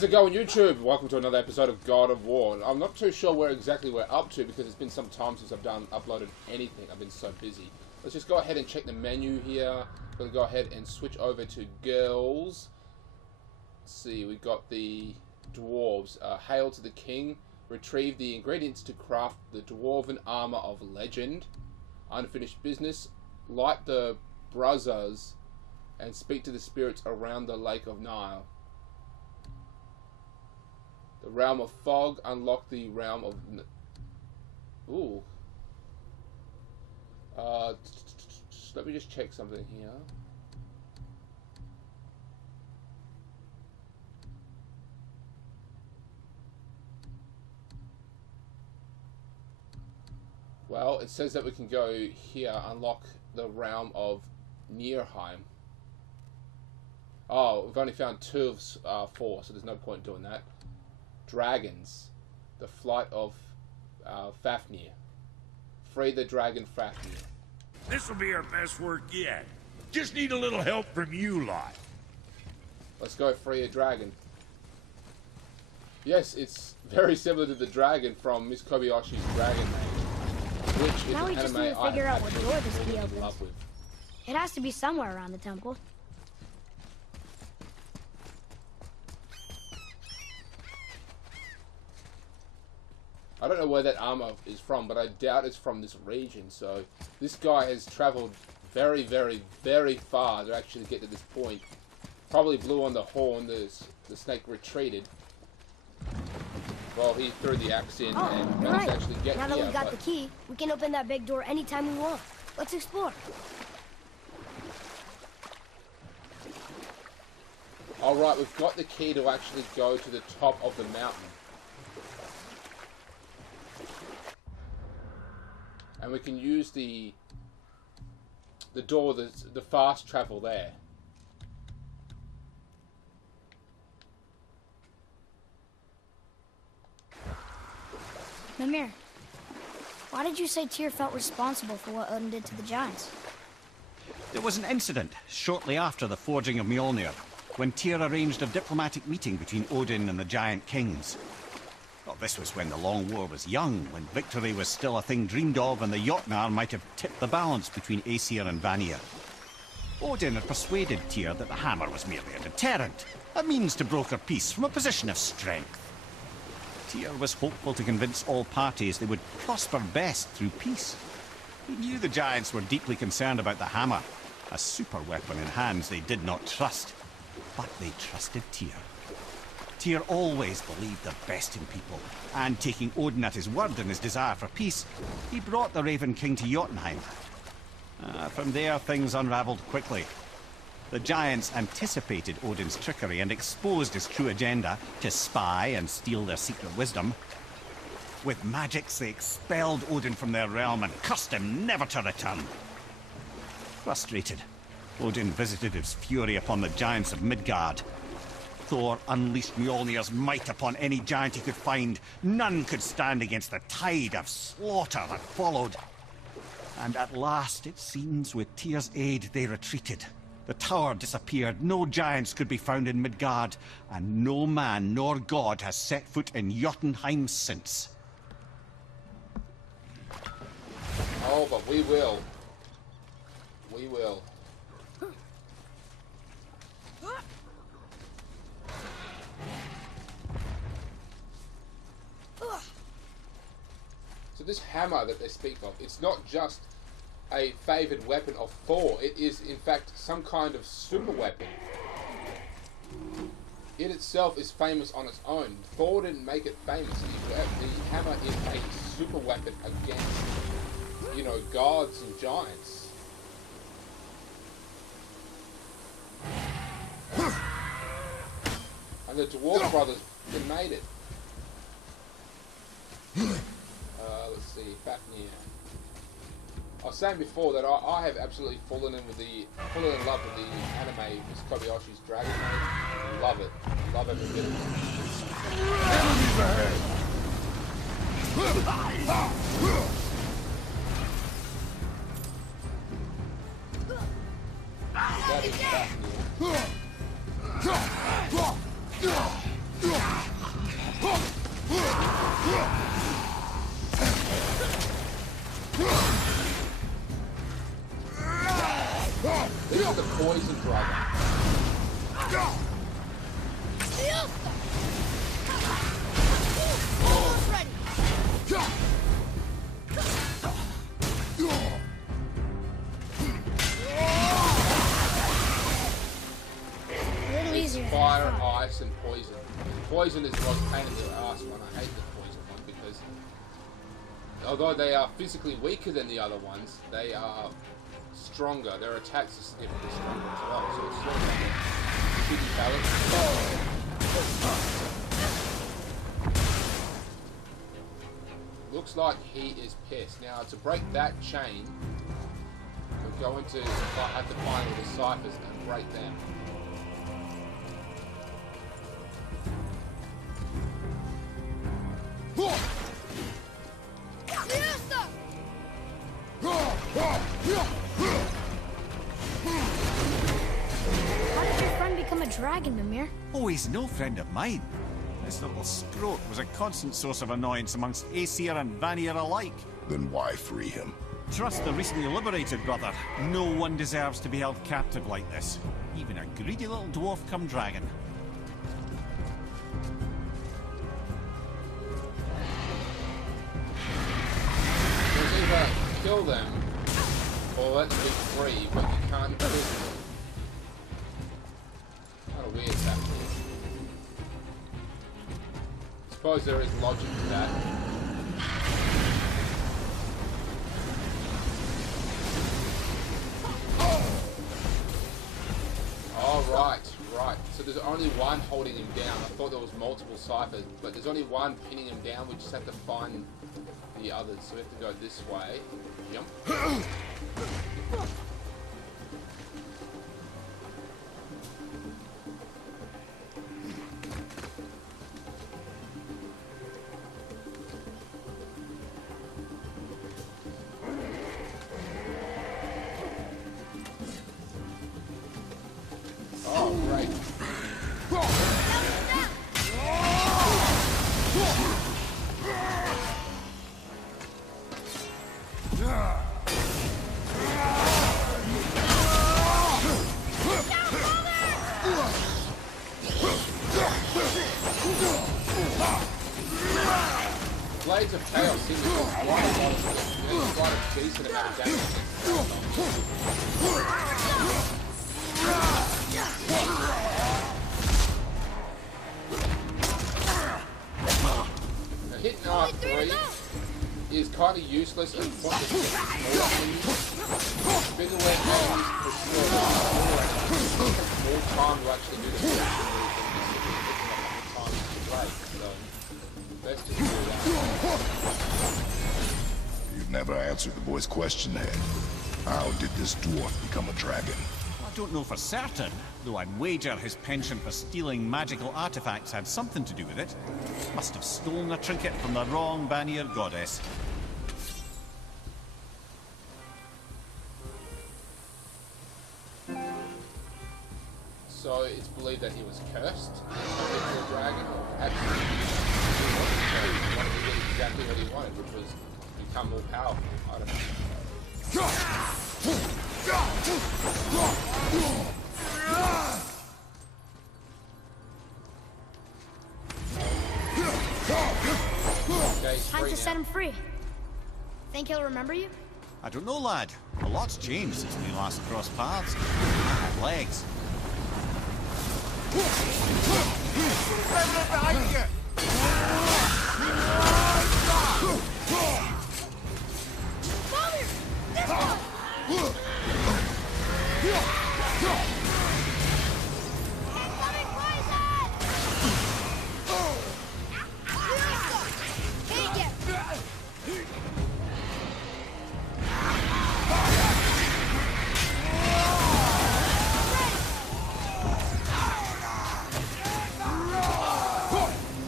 How's it going, YouTube? Welcome to another episode of God of War. I'm not too sure where exactly we're up to because it's been some time since I've uploaded anything. I've been so busy. Let's just go ahead and check the menu here. I'm going to go ahead and switch over to girls. Let's see, we've got the dwarves. Hail to the king. Retrieve the ingredients to craft the dwarven armor of legend. Unfinished business. Light the braziers and speak to the spirits around the Lake of Nile. The realm of fog. Unlock the realm of... Ooh. Let me just check something here. Well, it says that we can go here, unlock the realm of Nierheim. Oh, we've only found 2 of 4, so there's no point in doing that. Dragons. The flight of Fafner. Free the dragon Fafner. This'll be our best work yet. Just need a little help from you lot. Let's go free a dragon. Yes, it's very similar to the dragon from Miss Kobayashi's Dragon Maid, which is now an we just anime need to figure out what door this key in opens. love with. It has to be somewhere around the temple. I don't know where that armor is from, but I doubt it's from this region. So this guy has traveled very, very, very far to actually get to this point. Probably blew on the horn. The snake retreated. Well, he threw the axe in and managed to actually get here. Now that we got the key, we can open that big door anytime we want. Let's explore. Alright, we've got the key to actually go to the top of the mountain. And we can use the door, the fast travel there. Mimir, why did you say Tyr felt responsible for what Odin did to the giants? There was an incident shortly after the forging of Mjolnir, when Tyr arranged a diplomatic meeting between Odin and the giant kings. Well, this was when the Long War was young, when victory was still a thing dreamed of, and the Jotnar might have tipped the balance between Aesir and Vanir. Odin had persuaded Tyr that the hammer was merely a deterrent, a means to broker peace from a position of strength. Tyr was hopeful to convince all parties they would prosper best through peace. He knew the giants were deeply concerned about the hammer, a super weapon in hands they did not trust. But they trusted Tyr. Tyr always believed the best in people, and taking Odin at his word in his desire for peace, he brought the Raven King to Jotunheim. From there, things unraveled quickly. The giants anticipated Odin's trickery and exposed his true agenda to spy and steal their secret wisdom. With magics, they expelled Odin from their realm and cursed him never to return. Frustrated, Odin visited his fury upon the giants of Midgard. Thor unleashed Mjolnir's might upon any giant he could find. None could stand against the tide of slaughter that followed. And at last, it seems, with Tyr's aid, they retreated. The tower disappeared, no giants could be found in Midgard, and no man nor god has set foot in Jotunheim since. Oh, but we will. We will. So this hammer that they speak of, it's not just a favoured weapon of Thor. It is, in fact, some kind of super weapon. It itself is famous on its own. Thor didn't make it famous. The hammer is a super weapon against, you know, gods and giants. And the Dwarf brothers, they made it. Let's see, Fafnir. I was saying before that I have absolutely fallen in love with the anime, Miss Kobayashi's Dragon Maid. Love it. Love every bit of it. Enemies ahead! That is Fafnir. This is the poison dragon. Fire, ice, and poison. Poison is the most pain in the ass one. I hate the poison one because although they are physically weaker than the other ones, they are stronger. Their attacks are significantly stronger as well. So it's sort of like a hidden balance. Looks like he is pissed. Now to break that chain, we're going to have to find all the ciphers and break them. How did your friend become a dragon, Mimir? Oh, he's no friend of mine. This little scrote was a constant source of annoyance amongst Aesir and Vanir alike. Then why free him? Trust the recently liberated, brother. No one deserves to be held captive like this. Even a greedy little dwarf come dragon. There's either kill them or let them be free, but you can't kill them. Kind of weird that is. Suppose there is logic to that. Oh, right. So there's only one holding him down. I thought there was multiple ciphers, but there's only one pinning him down. We just have to find the others. So we have to go this way. Jump. Oh, right. Blades of Chaos seem to do quite a lot of quite a decent amount of damage. Now hitting R3 is kind of useless and pointless to small enemies. Bigger weapons for sure. More time to actually do the mission moves than just time to break. So let's just do that. You've never answered the boy's question, Head. How did this dwarf become a dragon? I don't know for certain, though I'd wager his penchant for stealing magical artifacts had something to do with it. Must have stolen a trinket from the wrong Vanir goddess. So it's believed that he was cursed into a dragon, or actually he wanted to get exactly what he wanted, which was become more powerful. I don't know. Okay, he's Time free to now. set him free. Think he'll remember you? I don't know, lad. A lot's changed since we last crossed paths. I had legs. Father! This one! Incoming poison! Take it!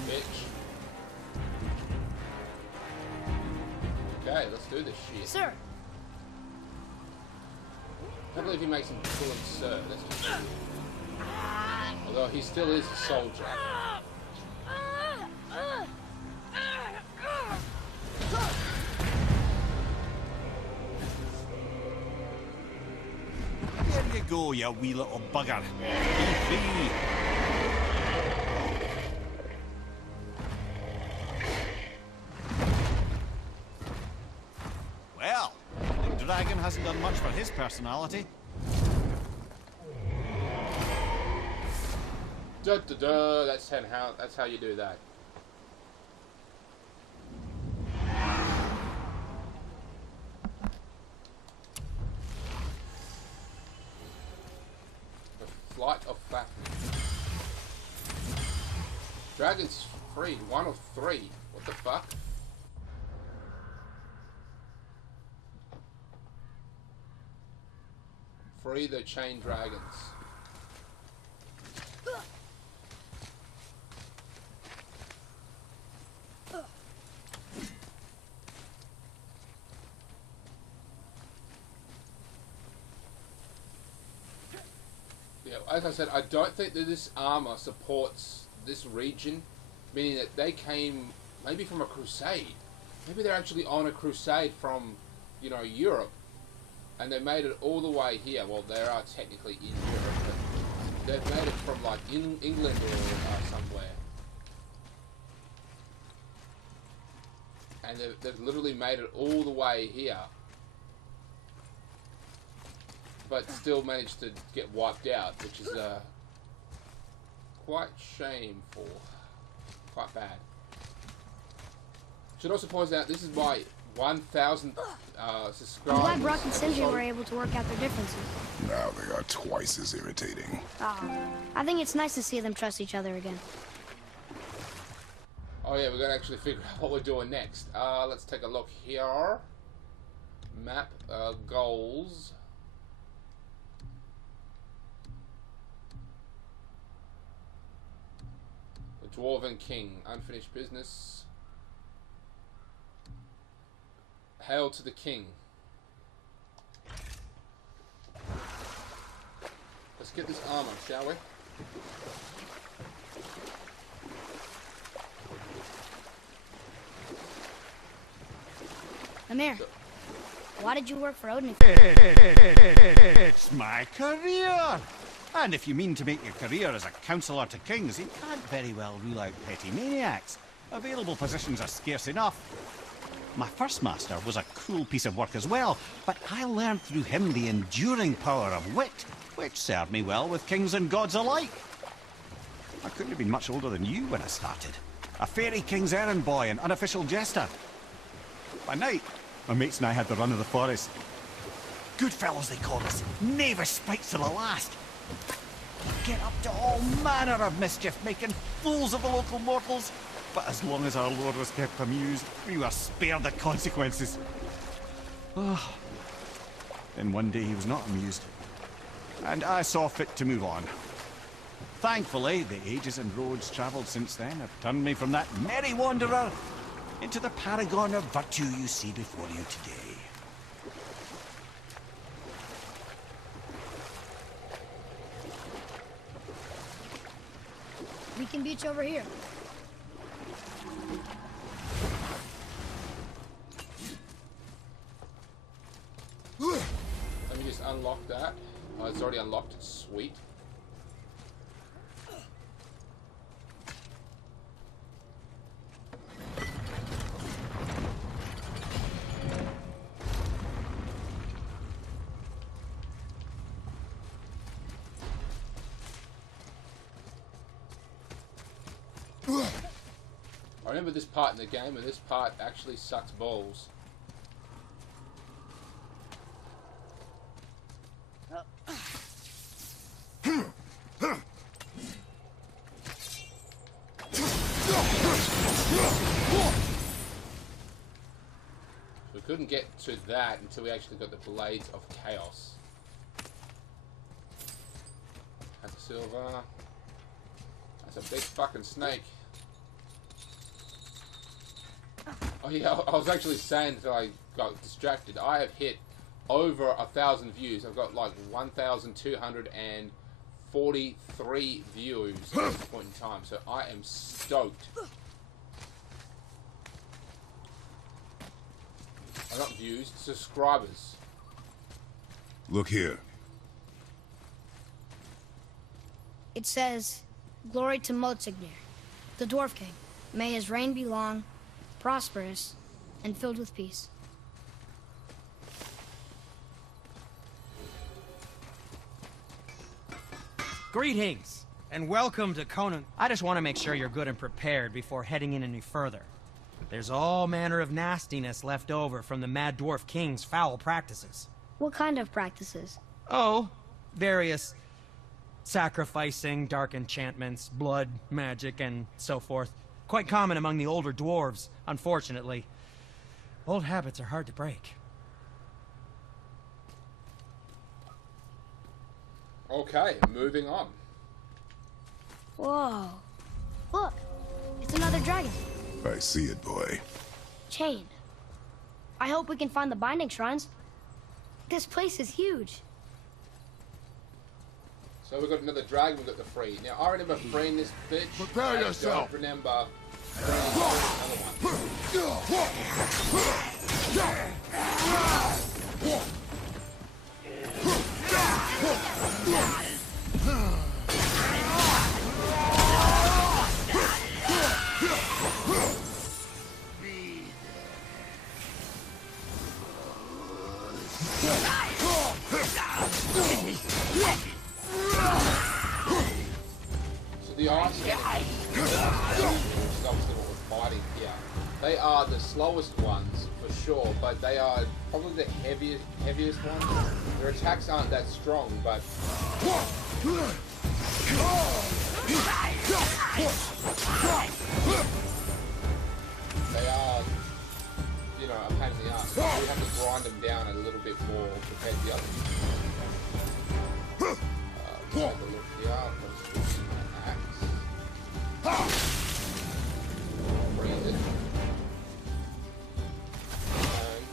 Bitch. Okay, let's do this shit. Sir, I can't believe he makes him call him sir. That's just weird. Although he still is a soldier. go, you wee little bugger. Be free. Well, the dragon hasn't done much for his personality. Duh, duh, duh. That's how you do that. The flight of Fafner. Dragons free, 1 of 3. What the fuck? Free the chained dragons. Yeah, as I said, I don't think that this armor supports this region, meaning that they came maybe from a crusade. Maybe they're actually on a crusade from, you know, Europe, and they made it all the way here. Well, they are technically in Europe, but they've made it from like England or somewhere. And they've literally made it all the way here, but still managed to get wiped out, which is quite shameful. Quite bad. Should also point out this is my 1,000th subscribers. I'm glad Brock and Sindri were able to work out their differences. Now they are twice as irritating. I think it's nice to see them trust each other again. Oh yeah, we're gonna actually figure out what we're doing next. Let's take a look here. Map, goals. The Dwarven King, unfinished business. Hail to the king. Let's get this armor, shall we? Amir, why did you work for Odin? It's my career! And if you mean to make your career as a counsellor to kings, you can't very well rule out petty maniacs. Available positions are scarce enough. My first master was a cool piece of work as well, but I learned through him the enduring power of wit, which served me well with kings and gods alike. I couldn't have been much older than you when I started. A fairy king's errand boy and unofficial jester. By night, my mates and I had the run of the forest. Good fellows they called us, knavish sprites to the last. Get up to all manner of mischief, making fools of the local mortals. But as long as our lord was kept amused, we were spared the consequences. Oh. Then one day he was not amused, and I saw fit to move on. Thankfully, the ages and roads travelled since then have turned me from that merry wanderer into the paragon of virtue you see before you today. We can beach over here. Let me just unlock that. Oh, it's already unlocked. Sweet. I remember this part in the game, and this part actually sucks balls. We couldn't get to that until we actually got the Blades of Chaos. That's a silver. That's a big fucking snake. Oh yeah, I was actually saying until I got distracted. I have hit over 1,000 views. I've got like 1,243 views at this point in time, so I am stoked. Not views, subscribers. Look here. It says, "Glory to Motsignir, the Dwarf King. May his reign be long, prosperous, and filled with peace." Greetings, and welcome to Conan. I just want to make sure you're good and prepared before heading in any further. There's all manner of nastiness left over from the Mad Dwarf King's foul practices. What kind of practices? Oh, various sacrificing, dark enchantments, blood, magic, and so forth. Quite common among the older dwarves, unfortunately. Old habits are hard to break. Okay, moving on. Whoa. Look, it's another dragon. I see it, boy. Chained. I hope we can find the binding shrines. This place is huge. So we've got another dragon we've got to free. Now, I remember freeing this bitch. Prepare yourself. I don't remember freeing another So the ice enemies, which is obviously what we're fighting here, they are the slowest ones for sure, but they are probably the heaviest ones. Their attacks aren't that strong, but they are, you know, a pain in the ass. We have to grind them down a little bit more compared to the others. Take a look here. Let's use my axe. Freeze it. And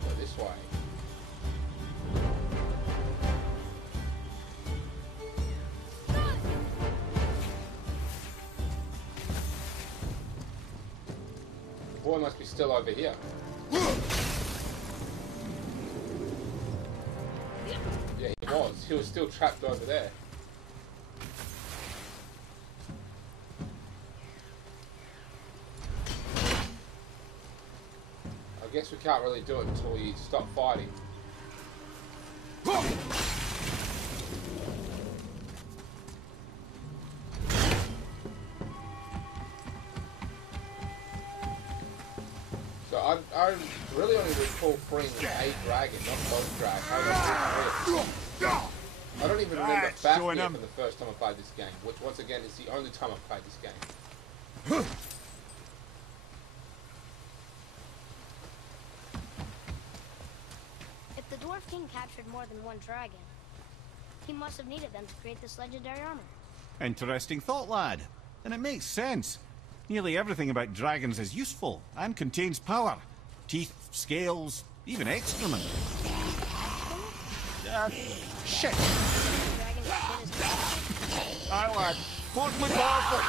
go this way. Boy must be still over here. Yeah, he was. He was still trapped over there. I guess we can't really do it until you stop fighting. So I really only recall freeing a dragon, not both dragons. I don't even remember Fafner from the first time I played this game, which once again is the only time I've played this game. If the Dwarf King captured more than one dragon, he must have needed them to create this legendary armor. Interesting thought, lad. And it makes sense. Nearly everything about dragons is useful and contains power. Teeth, scales, even excrement. Shit! Dragon's skin is Aye, lad. Mortally powerful!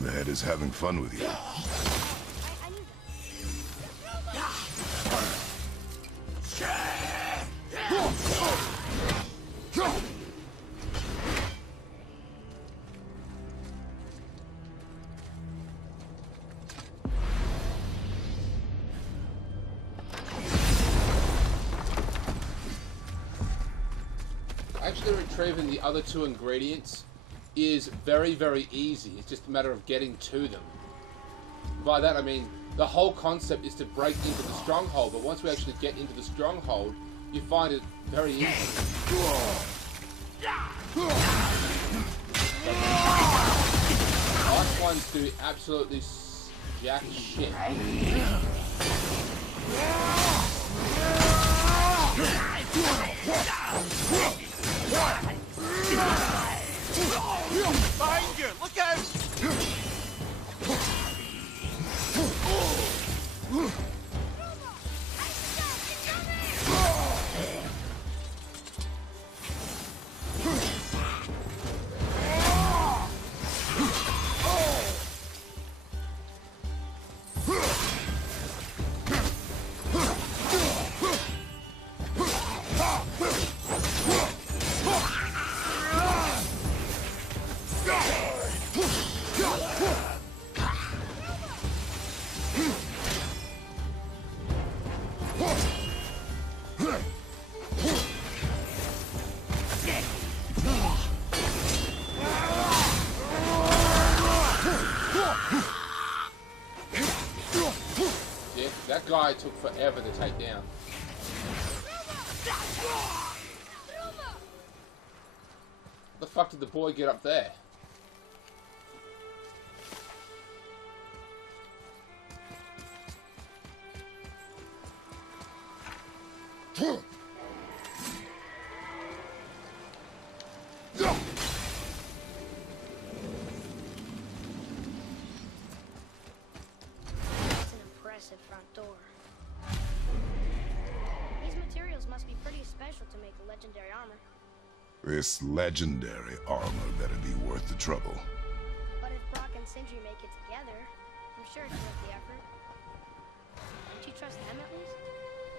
The head is having fun with you. I knew Actually retrieving the other two ingredients is very, very easy. It's just a matter of getting to them. By that I mean the whole concept is to break into the stronghold, but once we actually get into the stronghold, you find it very easy. Last ones do absolutely jack shit. Behind you! Look out! guy took forever to take down. The fuck did the boy get up there? Front door. These materials must be pretty special to make the legendary armor. This legendary armor better be worth the trouble. But if Brock and Sindri make it together, I'm sure it's worth the effort. Don't you trust them at least?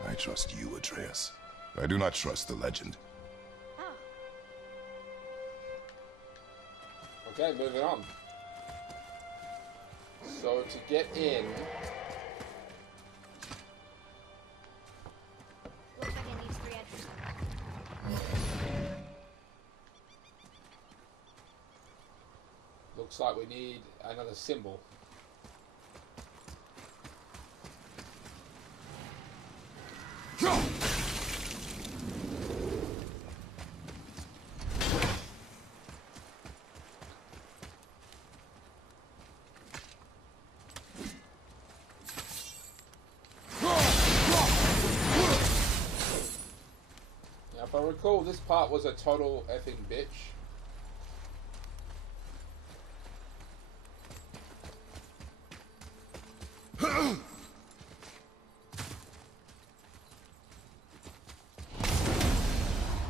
I trust you, Atreus. I do not trust the legend. Oh. Okay, moving on. So to get in... Looks like it needs 3 entrances. Looks like we need another symbol. Now, if I recall, this part was a total effing bitch.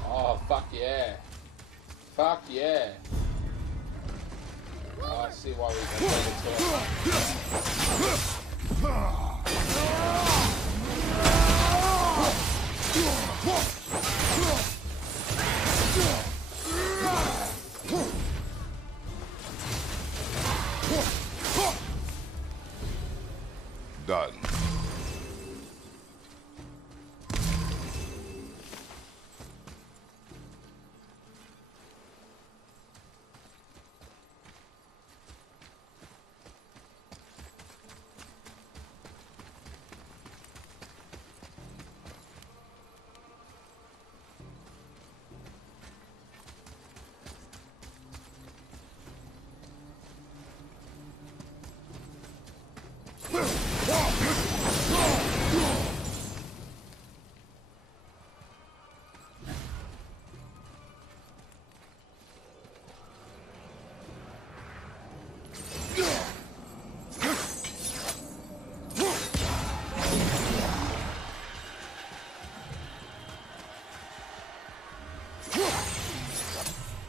Oh, fuck yeah. Fuck yeah. Oh, I see why we can Done.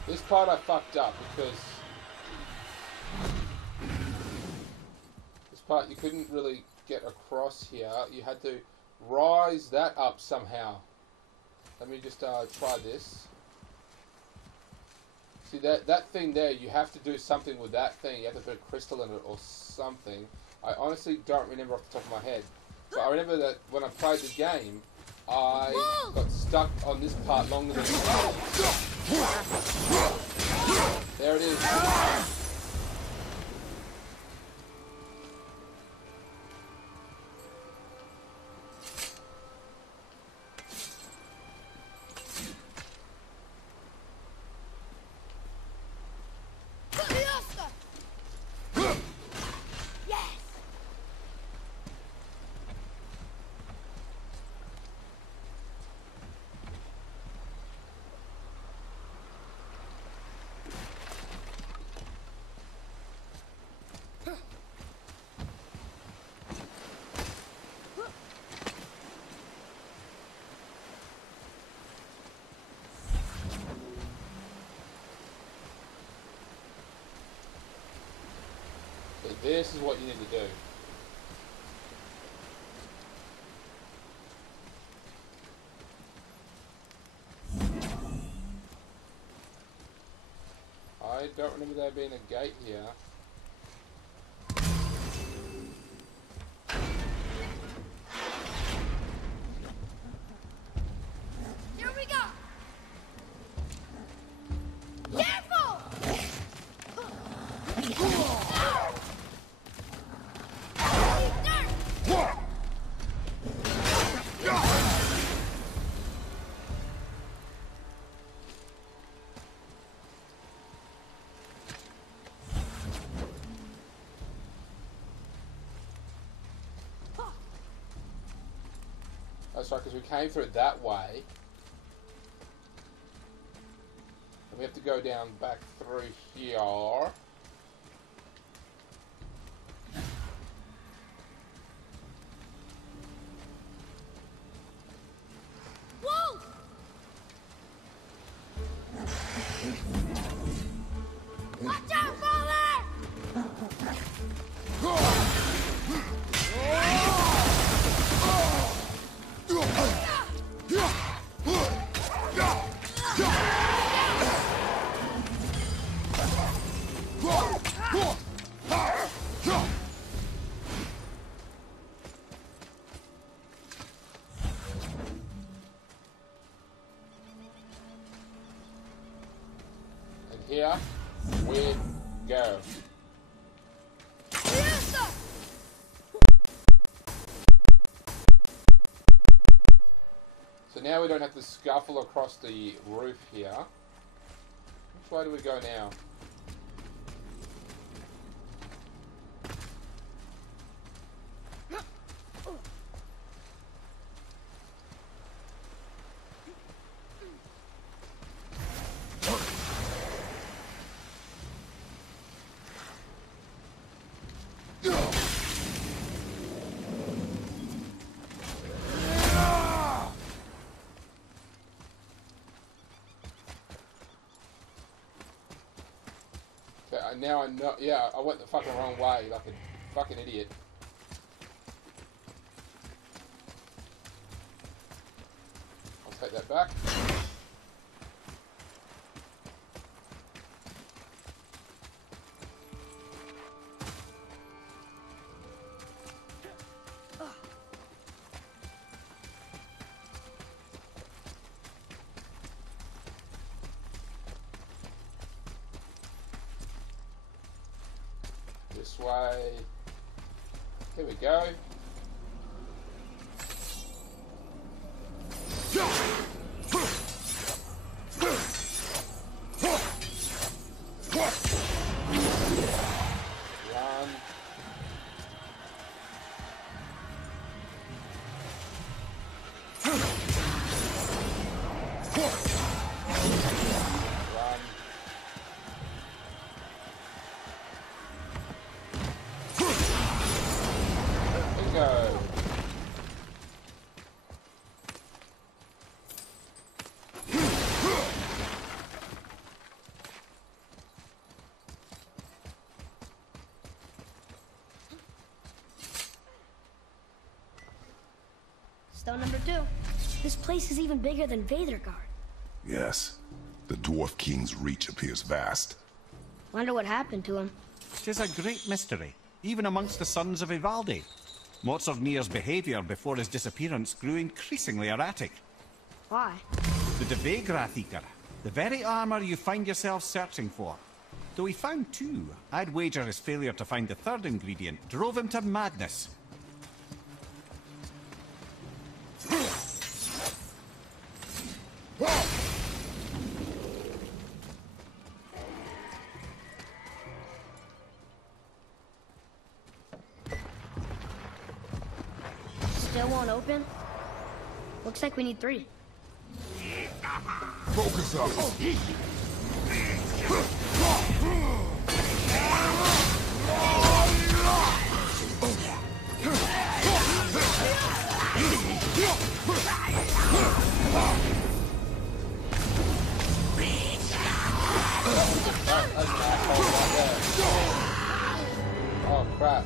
This part I fucked up because this part you couldn't really get across here. You had to rise that up somehow. Let me just try this. See that thing there, you have to do something with that thing. You have to put a crystal in it or something. I honestly don't remember off the top of my head. So I remember that when I played the game, I got stuck on this part longer than there it is. This is what you need to do. I don't remember there being a gate here. Here we go! Careful! Oh, sorry, because we came through that way. And we have to go down back through here. Whoa! Watch out, Father! And here we go. So now we don't have to scuffle across the roof here. Which way do we go now? Now I know. Yeah, I went the fucking wrong way, like a fucking idiot. I'll take that back. This way. Here we go. Run. Run. Go. Stone number 2. This place is even bigger than Vadergard. Yes. The Dwarf King's reach appears vast. Wonder what happened to him. Tis a great mystery, even amongst the sons of Ivaldi. Mozartnir's behaviour before his disappearance grew increasingly erratic. Why? The Devegrath Eater, the very armour you find yourself searching for. Though he found 2, I'd wager his failure to find the 3rd ingredient drove him to madness. Still won't open? Looks like we need 3. Focus up. Oh crap.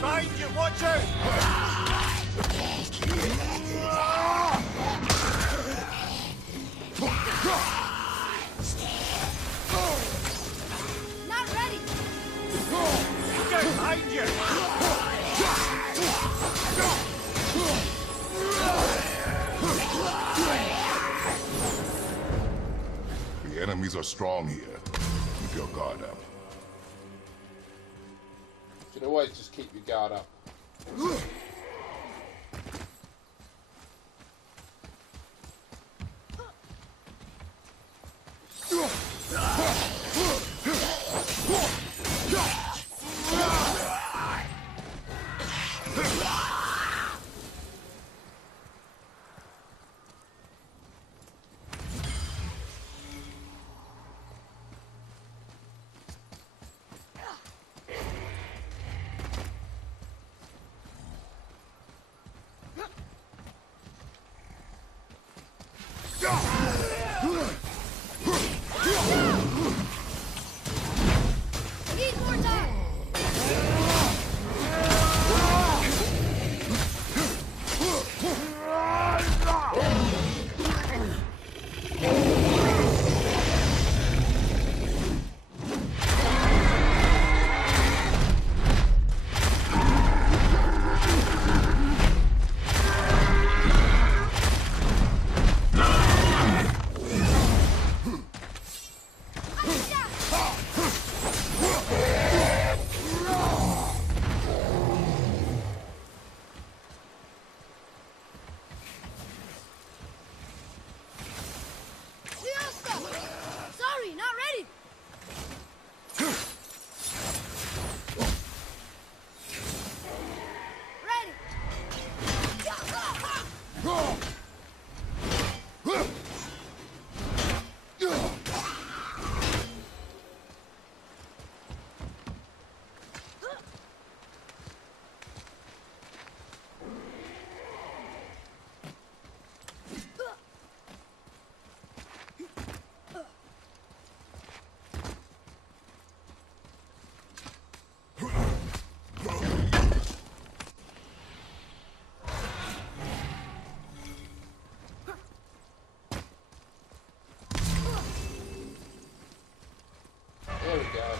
Find you, watch out! Not ready! Look out behind you! The enemies are strong here. Keep your guard up. You should always just keep your guard up. There we go.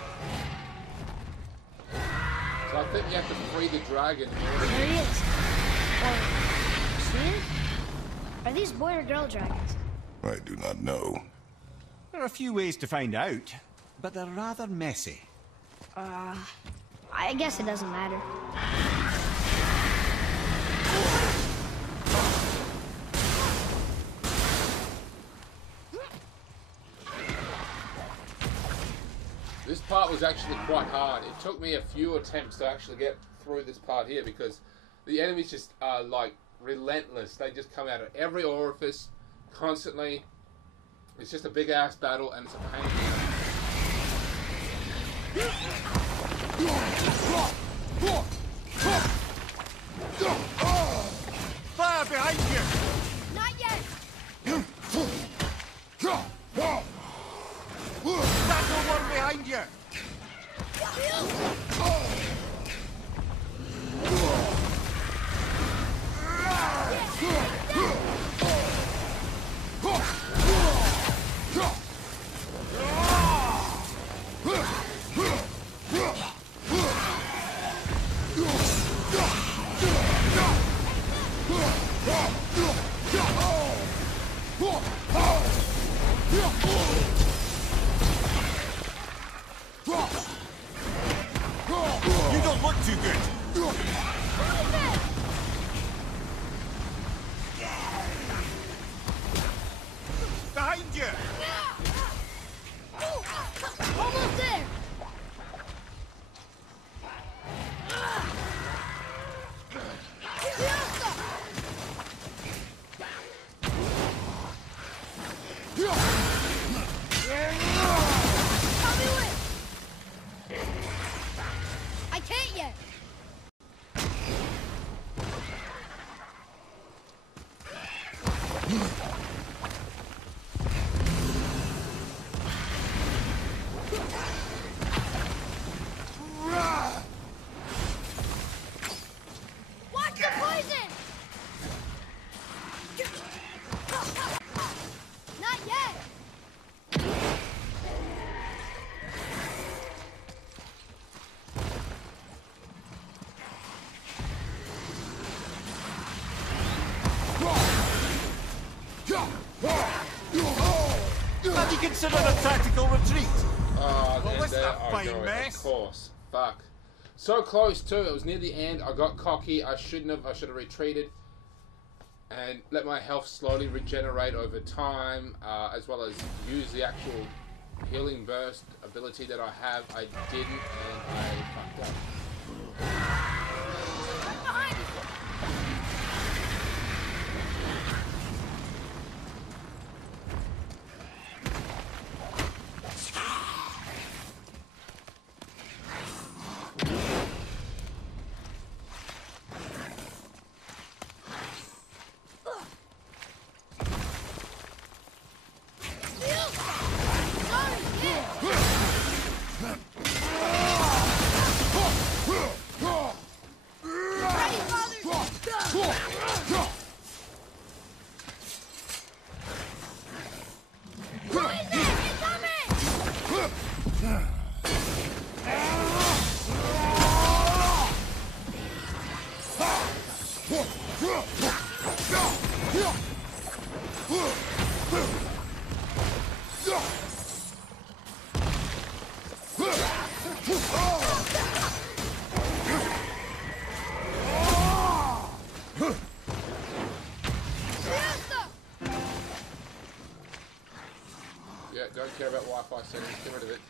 So I think you have to free the dragon. There he is. Oh, see him? Are these boy or girl dragons? I do not know. There are a few ways to find out, but they're rather messy. I guess it doesn't matter. This part was actually quite hard. It took me a few attempts to actually get through this part here because the enemies just are like relentless. They just come out of every orifice constantly. It's just a big ass battle and it's a pain. Fire behind you! Not yet! Battle one behind you! You don't look too good. Behind you! Almost there! I can't yet! Watch the poison! Not yet! Have you considered a tactical retreat? Oh, Well, and what's there that I fine go. mess? Of course. Fuck. So close too. It was near the end. I got cocky. I shouldn't have. I should have retreated and let my health slowly regenerate over time, as well as use the actual healing burst ability that I have. I didn't, and I fucked up. Behind you! Yeah, don't care about Wi-Fi settings. Get rid of it.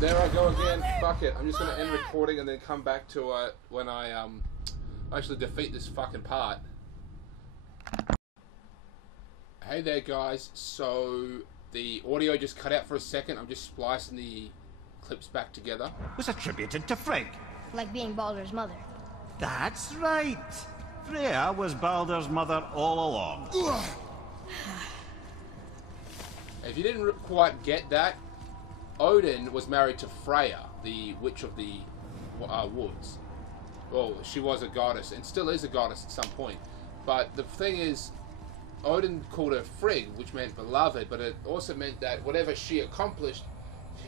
there I go again. Fuck it. I'm just gonna end recording and then come back to it when I actually defeat this fucking part. Hey there, guys. So the audio just cut out for a second. I'm just splicing the clips back together. Was attributed to Frigg. Like being Baldur's mother. That's right. Freya was Baldur's mother all along. If you didn't quite get that, Odin was married to Freya, the witch of the woods. Well, she was a goddess, and still is a goddess at some point. But the thing is, Odin called her Frigg, which meant beloved, but it also meant that whatever she accomplished,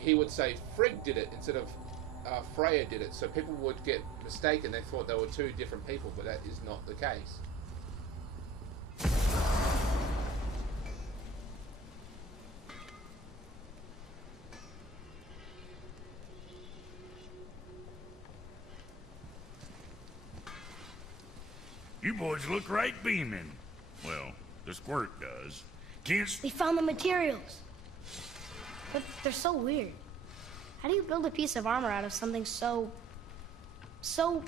he would say Frigg did it instead of Freya did it. So people would get mistaken. They thought they were two different people, but that is not the case. You boys look right beaming. Well, the squirt does. They found the materials. But they're so weird. How do you build a piece of armor out of something so...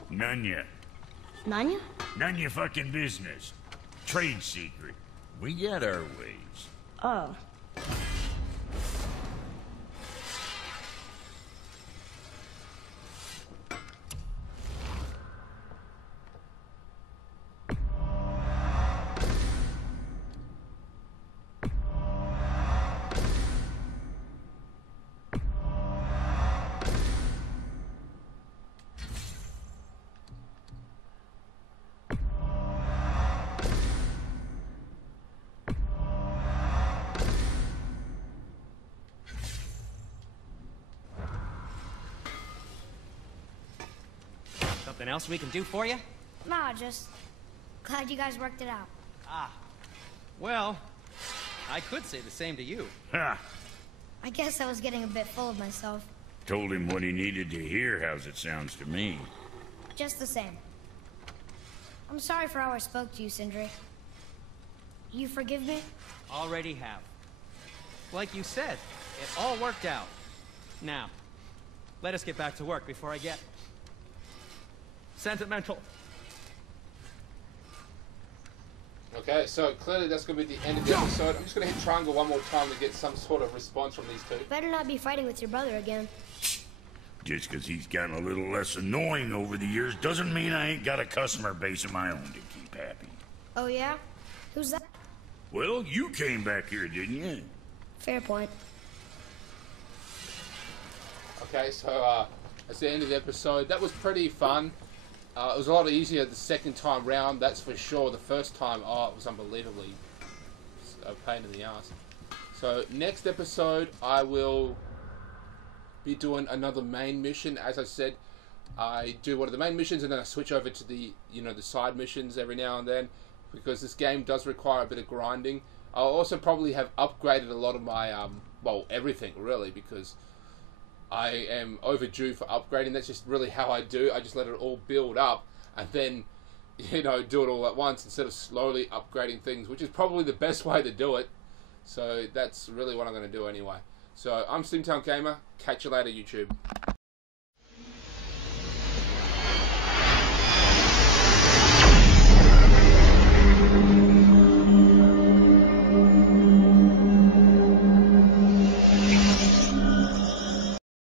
None yet. Nanya? None your fucking business. Trade secret. We got our ways. Oh. Something else we can do for you? Nah, just glad you guys worked it out. Ah. Well, I could say the same to you. Ha! I guess I was getting a bit full of myself. Told him what he needed to hear, how's it sounds to me. Just the same. I'm sorry for how I spoke to you, Sindri. You forgive me? Already have. Like you said, it all worked out. Now, let us get back to work before I get... sentimental. Okay, so clearly that's going to be the end of the episode. I'm just going to hit triangle one more time to get some sort of response from these two. Better not be fighting with your brother again. Just 'cause he's gotten a little less annoying over the years doesn't mean I ain't got a customer base of my own to keep happy. Oh yeah? Who's that? Well, you came back here, didn't you? Fair point. Okay, so that's the end of the episode. That was pretty fun. It was a lot easier the second time round, that's for sure. The first time, it was unbelievably a pain in the ass. So next episode, I will be doing another main mission. As I said, I do one of the main missions and then I switch over to the the side missions every now and then, because this game does require a bit of grinding. I'll also probably have upgraded a lot of my well, everything really, because I am overdue for upgrading. That's just really how I do. I just let it all build up and then do it all at once instead of slowly upgrading things, which is probably the best way to do it. So that's really what I'm going to do anyway. So I'm Steamtown Gamer. Catch you later, YouTube.